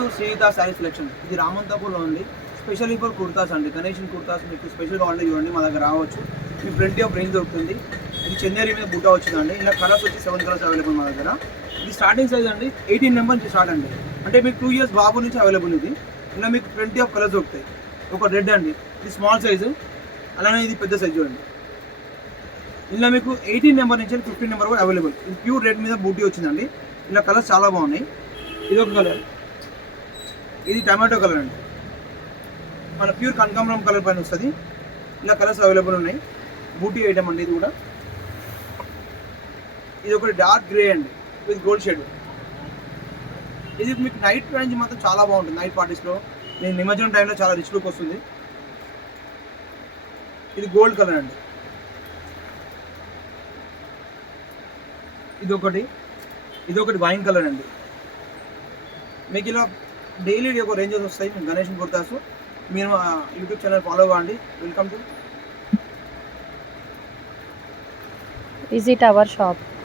To Sritha sari selection. ఇది రామంతాపూర్లో ఉంది. Specially for kurtas అండి, గణేషన్ కుర్తాస్ మీకు స్పెషల్గా ఆర్డర్ ఇవ్వండి, మా దగ్గర రావచ్చు. మీకు ప్lenty ఆఫ్ రేంజ్ దొరుకుతుంది. ఇది చందేరి మీద బుట్ట వచ్చిందండి. ఇలా కలర్స్ వచ్చి 7 కలర్స్ అవైలబుల్ మా దగ్గర. ఇది స్టార్టింగ్ సైజ్ అండి 18 నెంబర్ నుంచి స్టార్ట్ అండి. అంటే మీకు 2 years బాబు నుంచి అవైలబుల్ ఇది. ఇలా మీకు ప్lenty ఆఫ్ కలర్స్ దొరుకుతాయి. ఒక రెడ్ అండి, ఇది స్మాల్ సైజు, అలానే ఇది పెద్ద సైజు చూడండి. ఇలా మీకు 18 నెంబర్ నుంచి 15 నెంబర్ కూడా అవైలబుల్. ఇది ప్యూర్ రెడ్ మీద బూటీ వచ్చిందండి. ఇలా కలర్స్ చాలా బాగున్నాయి. ఇది ఒక కలర్, ఇది టమాటో కలర్ అండి, మన ప్యూర్ కనకాంబరం కలర్ పైన వస్తుంది. ఇలా కలర్స్ అవైలబుల్ ఉన్నాయి. బూటీ ఐటమ్ అండి ఇది కూడా. ఇది ఒకటి డార్క్ గ్రే అండి విత్ గోల్డ్ షేడ్. ఇది మీకు నైట్ రేంజ్ మాత్రం చాలా బాగుంటుంది. నైట్ పార్టీస్లో నేను నిమజ్జనం టైంలో చాలా రిచ్ లుక్ వస్తుంది. ఇది గోల్డ్ కలర్ అండి. ఇది ఒకటి వైన్ కలర్ అండి. మీకు ఇలా డైలీ ఒక రేంజెస్ వస్తాయి. మీకు గణేష్ కుర్తాస్ మీరు యూట్యూబ్ ఛానల్ ఫాలో కావండి. Welcome to visit our shop.